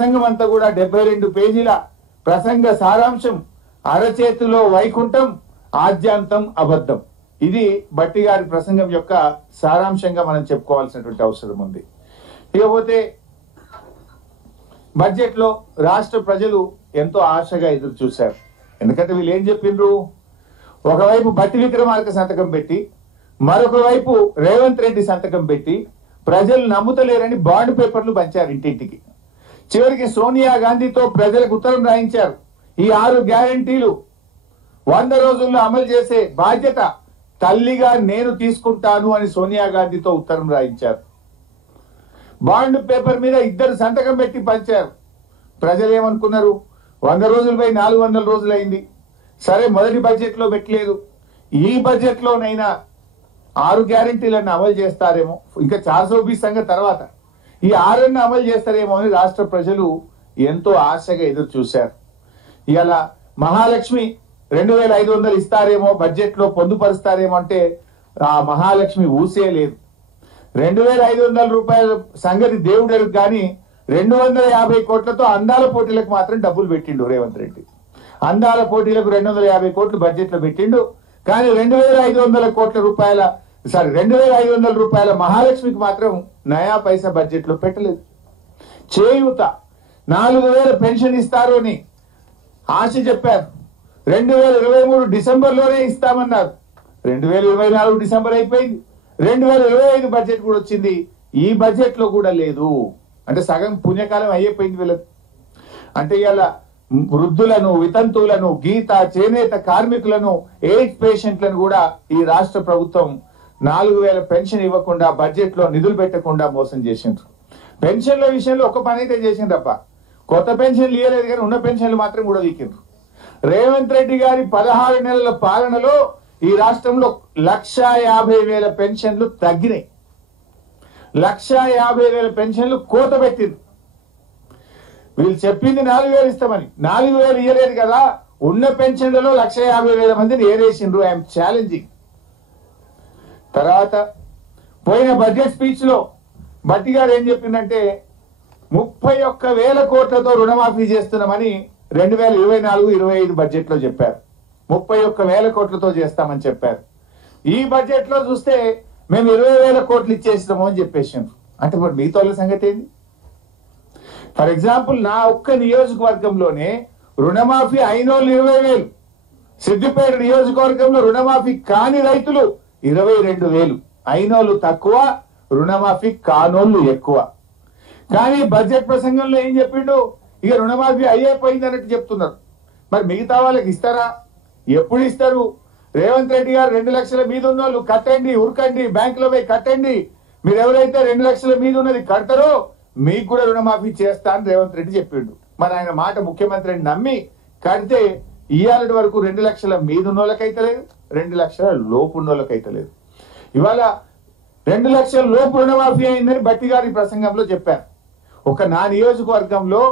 ప్రసంగం అంతా కూడా 72 పేజీల ప్రసంగ సారాంశం, అరచేతిలో వైకుంఠం, ఆద్యాంతం అబద్ధం. ఇది భట్టి గారి ప్రసంగం యొక్క సారాంశంగా మనం చెప్పుకోవాల్సినటువంటి అవసరం ఉంది. ఇకపోతే బడ్జెట్ లో రాష్ట్ర ప్రజలు ఎంతో ఆశగా ఎదురు చూశారు. ఎందుకంటే వీళ్ళు ఏం చెప్పిండ్రు, ఒకవైపు భట్టి విక్రమార్క సంతకం పెట్టి, మరొక వైపు రేవంత్ రెడ్డి సంతకం పెట్టి ప్రజలు నమ్ముతలేరని బాండ్ పేపర్లు పంచారు ఇంటింటికి. చివరికి సోనియా గాంధీతో ప్రజలకు ఉత్తరం రాయించారు. ఈ 6 గ్యారంటీలు 100 రోజుల్లో అమలు చేసే బాధ్యత తల్లిగా నేను తీసుకుంటాను అని సోనియా గాంధీతో ఉత్తరం రాయించారు. బాండ్ పేపర్ మీద 2 సంతకం పెట్టి పంచారు. ప్రజలు ఏమనుకున్నారు, 100 రోజులపై 400 రోజులైంది, సరే మొదటి బడ్జెట్ లో పెట్టలేదు, ఈ బడ్జెట్ లోనైనా 6 గ్యారంటీలను అమలు చేస్తారేమో, ఇంకా 420 సంగతి తర్వాత ఈ 6 అమలు చేస్తారేమో అని రాష్ట్ర ప్రజలు ఎంతో ఆశగా ఎదురు చూశారు. ఇలా మహాలక్ష్మి 2500 ఇస్తారేమో, బడ్జెట్ లో పొందుపరుస్తారేమో అంటే ఆ మహాలక్ష్మి ఊసే లేదు. 2500 రూపాయల సంగతి దేవుడెరుగు కానీ 250 కోట్లతో అందాల పోటీలకు మాత్రం డబ్బులు పెట్టిండు రేవంత్ రెడ్డి. అందాల పోటీలకు 250 కోట్లు బడ్జెట్ లో పెట్టిండు, కానీ 2500 రూపాయల మహాలక్ష్మికి మాత్రం నయా పైసా బడ్జెట్ లో పెట్టలేదు. చేయూత 4000 పెన్షన్ ఇస్తారు అని ఆశ చెప్పారు. 2023 డిసెంబర్ లోనే ఇస్తామన్నారు. 2024 డిసెంబర్ అయిపోయింది. 2025 బడ్జెట్ కూడా వచ్చింది, ఈ బడ్జెట్ లో కూడా లేదు. అంటే సగం పుణ్యకాలం అయిపోయింది వీళ్ళకి. అంటే ఇలా వృద్ధులను, వితంతువులను, గీత చేనేత కార్మికులను, ఎయిడ్స్ పేషెంట్లను కూడా ఈ రాష్ట్ర ప్రభుత్వం 4000 పెన్షన్ ఇవ్వకుండా, బడ్జెట్ లో నిధులు పెట్టకుండా మోసం చేసిండ్రు. పెన్షన్ల విషయంలో ఒక పని అయితే చేసిండ్రప్ప, కొత్త పెన్షన్లు ఇవ్వలేదు కానీ ఉన్న పెన్షన్లు మాత్రం కూడా వీకిండ్రు. రేవంత్ రెడ్డి గారి 16 నెలల పాలనలో ఈ రాష్ట్రంలో 1,50,000 పెన్షన్లు తగ్గినాయి. 1,50,000 పెన్షన్లు కోత పెట్టిండ్రు. వీళ్ళు చెప్పింది 4,000 ఇస్తామని, 4,000 ఇవ్వలేదు కదా. ఉన్న పెన్షన్లలో 1,50,000 మందిని ఏరేసిండ్రు. I'm challenging. తర్వాత పోయిన బడ్జెట్ స్పీచ్ లో భట్టి గారు ఏం చెప్పిందంటే 31,000 కోట్లతో రుణమాఫీ చేస్తున్నామని 2024-25 బడ్జెట్ లో చెప్పారు. 31,000 కోట్లతో చేస్తామని చెప్పారు. ఈ బడ్జెట్ లో చూస్తే మేము 20,000 కోట్లు ఇచ్చేస్తాము అని చెప్పేసాం. అంటే ఇప్పుడు మిగతా వాళ్ళ సంగతి ఏంది? ఫర్ ఎగ్జాంపుల్ నా ఒక్క నియోజకవర్గంలోనే రుణమాఫీ అయినోళ్ళు 20,000, సిద్దిపేట నియోజకవర్గంలో రుణమాఫీ కాని రైతులు 22,000. అయినోళ్ళు తక్కువ, రుణమాఫీ కానోళ్ళు ఎక్కువ. కానీ బడ్జెట్ ప్రసంగంలో ఏం చెప్పిండు, ఇక రుణమాఫీ అయిపోయింది అన్నట్టు చెప్తున్నారు. మరి మిగతా వాళ్ళకి ఇస్తారా? ఎప్పుడు ఇస్తారు? రేవంత్ రెడ్డి గారు 2 లక్షల మీద ఉన్న వాళ్ళు కట్టండి, ఉరకండి, బ్యాంకులో పోయి కట్టండి, మీరు ఎవరైతే 2 లక్షల మీద ఉన్నది కడతారో మీకు కూడా రుణమాఫీ చేస్తా అని రేవంత్ రెడ్డి చెప్పిండు. మరి ఆయన మాట ముఖ్యమంత్రిని నమ్మి కడితే ఇవాళ వరకు 2 లక్షల మీద ఉన్న వాళ్ళకైతే లేదు, 2 లక్షల లోపు ఉన్న వాళ్ళకైతే లేదు. ఇవాళ 2 లక్షల లోపు రుణమాఫీ అయిందని భట్టి గారి ప్రసంగంలో చెప్పారు. ఒక నా నియోజకవర్గంలో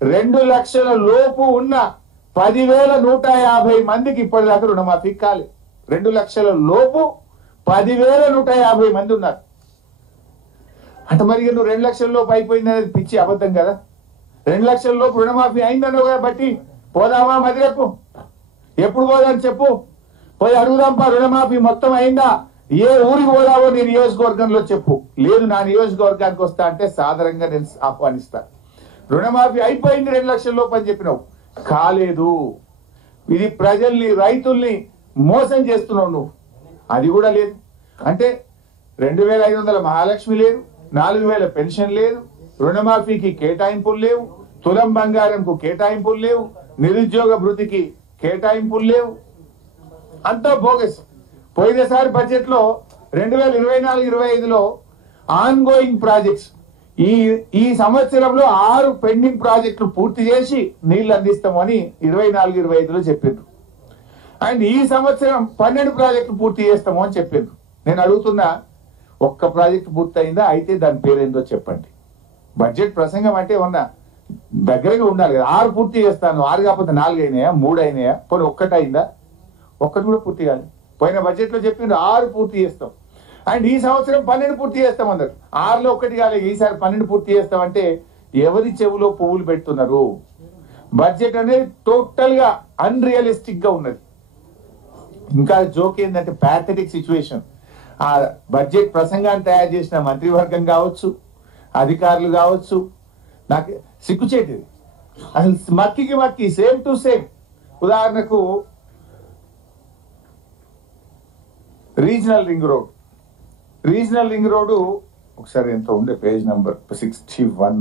2 లక్షల లోపు ఉన్న 10,150 మందికి ఇప్పటిదాకా రుణమాఫీ కాలేదు. 2 లక్షల లోపు 10,150 మంది ఉన్నారు. అంటే మరి నువ్వు 2 లక్షల లోపు అయిపోయింది అనేది పిచ్చి అబద్ధం కదా. 2 లక్షల లోపు రుణమాఫీ అయిందన్నావు కదా బట్టి, పోదామా మదిరకు? ఎప్పుడు పోదాని చెప్పు, పోయి అడుగుదాంపా. రుణమాఫీ మొత్తం అయిందా? ఏ ఊరికి పోదావో నీ నియోజకవర్గంలో చెప్పు. లేదు నా నియోజకవర్గానికి వస్తా అంటే సాధారణంగా నేను ఆహ్వానిస్తా. రుణమాఫీ అయిపోయింది 2 లక్షల లోపు అని చెప్పినావు, కాలేదు. ఇది ప్రజల్ని, రైతుల్ని మోసం చేస్తున్నావు నువ్వు. అది కూడా లేదు. అంటే 2,500 మహాలక్ష్మి లేదు, 4,000 పెన్షన్ లేదు, రుణమాఫీకి కేటాయింపులు లేవు, తులం బంగారంకు కేటాయింపులు లేవు, నిరుద్యోగ భృతికి కేటాయింపులు లేవు. అంతా బోగస్. పోయినసారి బడ్జెట్ లో 2024-25లో ఆన్ గోయింగ్ ప్రాజెక్ట్స్, ఈ సంవత్సరంలో 6 పెండింగ్ ప్రాజెక్టులు పూర్తి చేసి నీళ్లు అందిస్తామని 24-25లో చెప్పిండ్రు. అండ్ ఈ సంవత్సరం 12 ప్రాజెక్టులు పూర్తి చేస్తాము అని చెప్పిండ్రు. నేను అడుగుతున్నా, ఒక్క ప్రాజెక్టు పూర్తి అయిందా? అయితే దాని పేరేందో చెప్పండి. బడ్జెట్ ప్రసంగం అంటే ఉన్న దగ్గరగా ఉండాలి కదా. 6 పూర్తి చేస్తాను, 6 కాకపోతే 4 అయినాయా, 3 అయినాయా, పోనీ ఒక్కటి అయిందా? ఒక్కటి కూడా పూర్తి కాదు. పోయిన బడ్జెట్ లో చెప్పిండ్రు 6 పూర్తి చేస్తాం. అండ్ ఈ సంవత్సరం 12 పూర్తి చేస్తాం అన్నారు. 6లో 1 కాలేదు, ఈసారి 12 పూర్తి చేస్తామంటే ఎవరి చెవులో పువ్వులు పెడుతున్నారు. బడ్జెట్ అనేది టోటల్ గా అన్రియలిస్టిక్ గా ఉన్నది. ఇంకా జోక్ ఏంటంటే ప్యాథెటిక్ సిచ్యువేషన్. ఆ బడ్జెట్ ప్రసంగాన్ని తయారు చేసిన మంత్రివర్గం కావచ్చు, అధికారులు కావచ్చు, నాకు సిగ్గుచేటిది అసలు. మక్కి సేమ్ టు సేమ్. ఉదాహరణకు రీజనల్ రింగ్ రోడ్ ఒకసారి ఎంత ఉండే పేజ్ నంబర్ 61